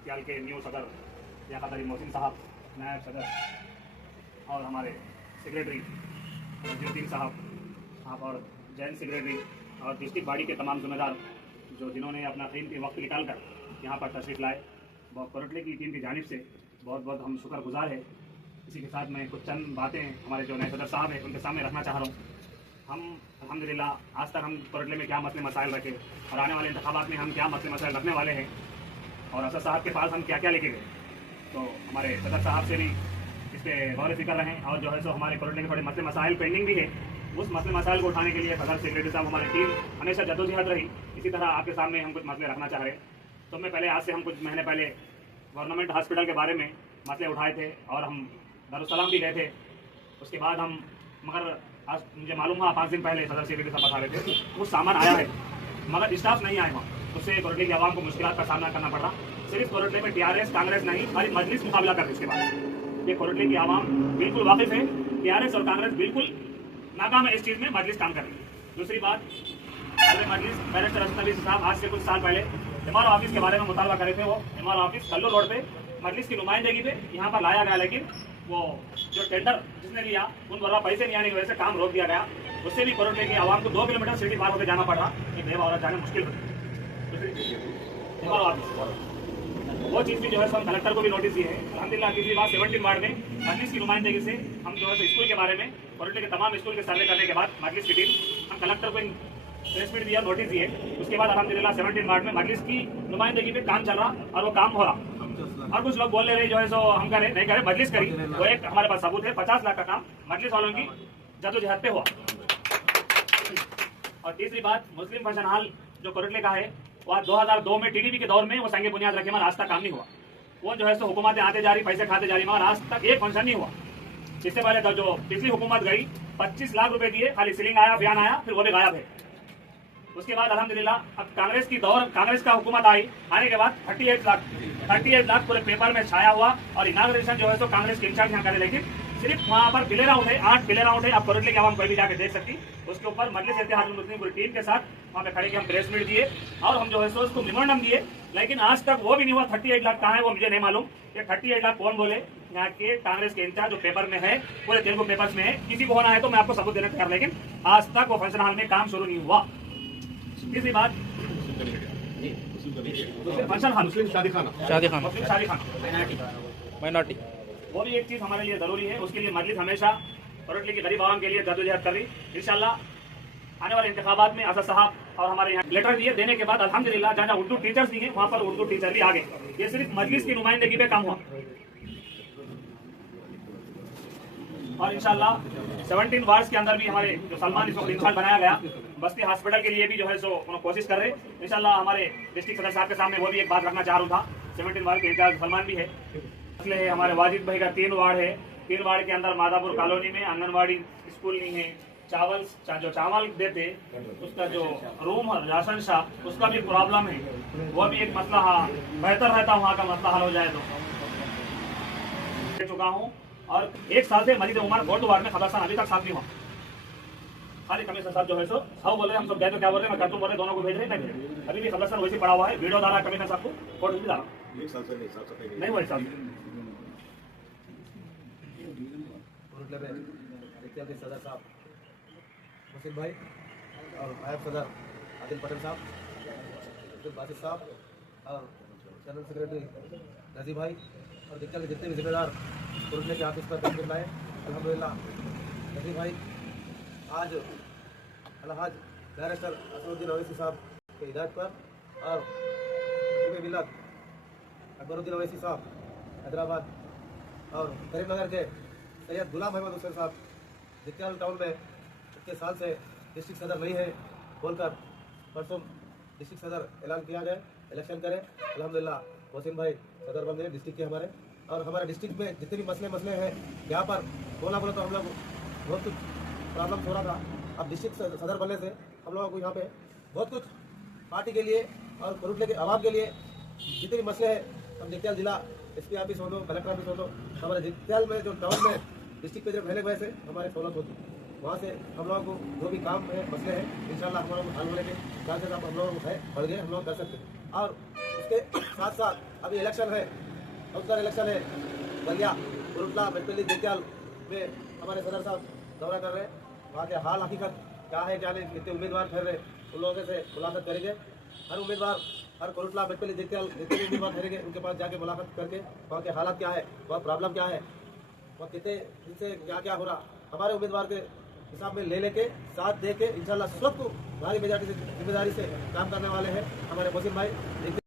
जितियाल के न्यू सदर याकतरी मोहसिन साहब, नायब सदर और हमारे सेक्रेटरी नजीरुद्दीन साहब और जैन सेक्रेटरी और डिस्ट्रिक्ट बॉडी के तमाम जिम्मेदार जो जिन्होंने अपना कीमती वक्त निकाल कर यहाँ पर तशरीफ़ लाए, बहुत कोरटले की टीम की जानिब से बहुत बहुत हम शुक्रगुजार है। इसी के साथ मैं कुछ चंद बातें हमारे जो नए सदर साहब हैं उनके सामने रखना चाह रहा हूँ। हम अल्हम्दुलिल्लाह आज तक हम कोरटले में क्या मसले मसाइल रखे और आने वाले इंतखाबात में हम क्या मसले मसाइल रखने वाले हैं और असद साहब के पास हम क्या क्या लेके गए, तो हमारे सदर साहब से भी इस पर गौर फिक्र रहें। और जो है सो हमारे कोरटले के थोड़े मसले मसाइल पेंडिंग भी है, उस मसले मसाइल को उठाने के लिए सदर सेक्रेटरी साहब हमारी टीम हमेशा जद्दोजहद रही। इसी तरह आपके सामने हम कुछ मसले रखना चाह रहे हैं। तो मैं पहले आज से हम कुछ महीने पहले गवर्नमेंट हॉस्पिटल के बारे में मसले उठाए थे और हम दारुस्सलाम भी गए थे। उसके बाद हम मगर आज मुझे मालूम हुआ 5 दिन पहले सदर सेक्रेटरी साहब बता रहे थे वो सामान आया है मगर स्टाफ नहीं आए वहाँ, उससे कोरटले की आवाम को मुश्किलात का सामना करना पड़ रहा। सिर्फ कोरटले में टीआरएस कांग्रेस नहीं, हमारी मजलिस मुकाबला कर रही इसके बाद। ये कोरटले की आवाम बिल्कुल वाकिफ है, टीआरएस और कांग्रेस बिल्कुल नाकाम है इस चीज़ में, मजलिस काम कर रही है। दूसरी बात, मजलिस बैरिस्टर असद नबी साहब आज से कुछ साल पहले एमआर ऑफिस के बारे में मुतालबा करे थे। वो एमआर ऑफिस कल्लू रोड पे मजलिस की नुमाइंदगी पे यहाँ पर लाया गया, लेकिन वो जो टेंडर जिसने लिया उन द्वारा पैसे नहीं आने की वजह से काम रोक दिया गया। उससे भी कोरटले की आवाम को 2 किलोमीटर सिटी पार होकर जाना पड़ रहा, कि बेवा औरत जाने मुश्किल होती। वो चीज़ भी जो है हम कलेक्टर को भी नोटिस दिए है। अल्हम्दुलिल्लाह तीसरी बात 17 वार्ड में मजलिस की नुमाइंदगी से हम जो है स्कूल के बारे में कोरटले के तमाम स्कूल के सर्वे करने के बाद मजलिस की टीम हम कलेक्टर को प्रेस मीट दिया, नोटिस दिए। उसके बाद अल्हम्दुलिल्लाह 17 वार्ड में मजलिस की नुमाइंदगी पे काम चल रहा और वो काम हो रहा। और कुछ लोग बोल रहे जो है सो हम करें नहीं करें, मजलिस करी, वो एक हमारे पास सबूत है। 50 लाख का काम मजलिस वालों की जद्दोजहद पे हुआ। और तीसरी बात, मुस्लिम फंक्शन हॉल जो कोरटले का है वह 2002 में टीडीपी के दौर में वो संगे बुनियाद रखे मगर आज तक काम नहीं हुआ। वो जो है सो हुकूमतें आते जा रही, पैसे खाते जा रही, मगर आज तक एक फंक्शन नहीं हुआ। इससे पहले जो पिछली हुकूमत गई 25 लाख रुपए दिए, खाली सीलिंग आया, फैन आया, फिर वो भी गायब है। उसके बाद अल्हम्दुलिल्लाह अब कांग्रेस का हुकूमत आई, आने के बाद 38 लाख पूरे पेपर में छाया हुआ और इनाग्रेशन जो है सो कांग्रेस के इंचार्ज यहाँ करे, लेकिन सिर्फ वहाँ पर पिले राउंड है, 8 पिले राउंड है। आप कोरटले की आवाम कोई भी जाके देख सकती। उसके ऊपर मजलिस इत्तेहादुल मुस्लिमीन पूरी टीम के साथ वहाँ पे खड़े के हम प्रेस मीट दिए और हम जो है सो उसको मेमोरेंडम दिए, लेकिन आज तक वो भी नहीं हुआ। 38 लाख कहाँ है वो मुझे नहीं मालूम। ये 38 लाख कौन बोले, यहाँ के कांग्रेस के इंचार्ज जो पेपर में है, पूरे तेलुगु पेपर्स में है। किसी को होना है तो मैं आपको सबूत देने तैयार, लेकिन आज तक वो फंक्शन हॉल में काम शुरू नहीं हुआ। तीसरी बात, फंक्शन हॉल मुस्लिम शादी खाना माइनॉरिटी, वो भी एक चीज़ हमारे लिए ज़रूरी है। उसके लिए मजलिस हमेशा कोरटले की गरीब आवाम के लिए जद्दोजहद कर रही। इंशाल्लाह आने वाले इंतखाबात में असद साहब और हमारे यहाँ लेटर दिए, देने के बाद अल्हम्दुलिल्लाह जहाँ उर्दू टीचर्स दिए वहाँ पर उर्दू टीचर भी आ गए। ये सिर्फ मजलिस की नुमाइंदगी पे काम हुआ। और इंशाल्लाह 17 वार्ड्स के अंदर भी हमारे जो सलमान इंसान बनाया गया, बस्ती हॉस्पिटल के लिए भी जो है सो कोशिश कर रहे। इंशाल्लाह हमारे डिस्ट्रिक्ट सदर साहब के सामने वो भी एक बात रखना चाह रहा था। 17 वार्ड के इंचार्ज सलमान भी है। इसलिए हमारे वाजिद भाई का 3 वार्ड है। 3 वार्ड के अंदर मादापुर कॉलोनी में आंगनबाड़ी स्कूल नहीं है। चावल देते उसका जो रूम है राशन शाह, उसका भी प्रॉब्लम है। वो भी एक मसला बेहतर रहता वहाँ का मसला हल हो जाए तो चुका हूँ। और 1 साल से मजीद उमर गोल्ड वार्ड में खबरस्तान अभी तक साफ नहीं हुआ। खाली कमिश्नर साहब जो है सो सब बोले हम सब गए तो क्या बोल रहे हैं, मैं करतूम बोल रहे, दोनों को भेज रहे हैं। अभी भी खबरस्तान वैसे पड़ा हुआ है, वीडियो डाला कमिश्नर साहब को, फोटो भी डाला। 1 साल से नहीं हुआ। 1 साल के सदर साहब मुसीब भाई और नायब सदर आदिल पटेल साहब, बासित साहब और जनरल सेक्रेटरी नजीब भाई और दिक्कत के जितने भी जिम्मेदार कोरटले के ऑफिस पर तशरीफ लाए, अल्हम्दुलिल्लाह नजीब भाई आज अलहाज बैरिस्टर असदुद्दीन ओवैसी साहब के हिदायत पर और मिलत अकबरुद्दीन ओवैसी साहब हैदराबाद और करीमनगर के सैयद गुलाम अहमद हुसैन साहब जितियाल टाउन में इतने साल से डिस्ट्रिक्ट सदर नहीं है बोलकर परसों डिस्ट्रिक्ट सदर ऐलान किया जाए, इलेक्शन करें। अल्हम्दुलिल्लाह मोहसिन भाई सदर बन गए डिस्ट्रिक्ट के हमारे। और हमारे डिस्ट्रिक्ट में जितने भी मसले हैं यहाँ पर बोला तो हम लोग बहुत कुछ प्रॉब्लम हो रहा था। अब डिस्ट्रिक्ट सदर बनने से हम लोगों को यहाँ पे बहुत कुछ पार्टी के लिए और कोरटले के आवाम के लिए जितने भी मसले हैं, हम जितियाल जिला एसपी ऑफिस हो दो, कलेक्टर ऑफिस हो दो, हमारे जितियाल में जो टाउन में डिस्ट्रिक्ट पे जब पहले वजह से हमारे सहूलत होती, वहाँ से हम लोगों को जो भी काम है मसले हैं इंशाल्लाह हम लोगों को हल होने के चांसेस हम लोगों को है बढ़ गए, हम लोग कर सकते हैं। और उसके साथ साथ अभी इलेक्शन है, काउंसलर इलेक्शन है बलिया, कुरुटला, मेटपल्ली, जगत्याल में हमारे सदर साहब दौरा कर रहे हैं। वहाँ के हाल हकीकत क्या है क्या नहीं, कितने उम्मीदवार ठहर रहे, उन लोगों से मुलाकात करेंगे। हर उम्मीदवार, हर कुरुटला, मेटपल्ली, जगत्याल जितने भी उम्मीदवार ठहरेंगे उनके पास जाके मुलाकात करके वहाँ के हालात क्या है, वहाँ प्रॉब्लम क्या है, वहाँ कितने जिनसे क्या क्या हो रहा, हमारे उम्मीदवार के हिसाब में ले लेके साथ दे के इंशाल्लाह सबको भारी मेजॉरिटी से जिम्मेदारी से काम करने वाले हैं हमारे मोहसिन भाई।